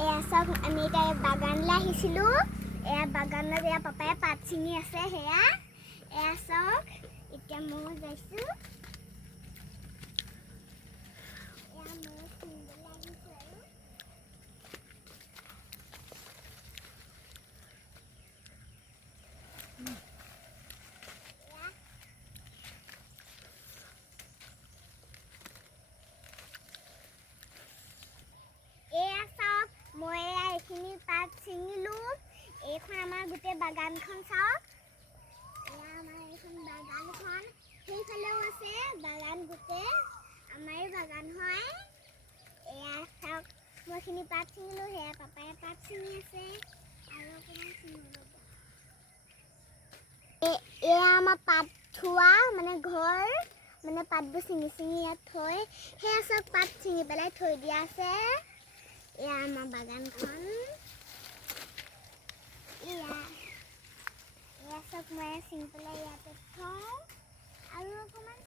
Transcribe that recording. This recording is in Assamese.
এয়া চাওক আমি এতিয়া বাগানলৈ আহিছিলোঁ এয়া বাগানত এয়া পাপাই পাত ছিঙি আছে সেয়া এয়া চাওক এতিয়া মই যাইছোঁ এয়া মই ছিঙিবলৈ আহিছোঁ আৰু এয়া চাওক মই এয়া এইখিনি পাত ছিঙিলোঁ এইখন আমাৰ গোটেই বাগানখন চাওক এয়া আমাৰ এইখন বাগানখন সেইফালেও আছে বাগান গোটেই আমাৰে বাগান হয় এয়া চাওক মই এইখিনি পাত ছিঙিলোঁ সেয়া পাপাই পাত ছিঙি আছে আৰু অকণমান ছিঙিব এয়া আমাৰ পাত থোৱা মানে ঘৰ মানে পাতবোৰ ছিঙি ছিঙি ইয়াত থৈ সেয়া চব পাত ছিঙি পেলাই থৈ দিয়া আছে এয়া আমাৰ বাগানখন এয়া চব মই ছিঙি পেলাই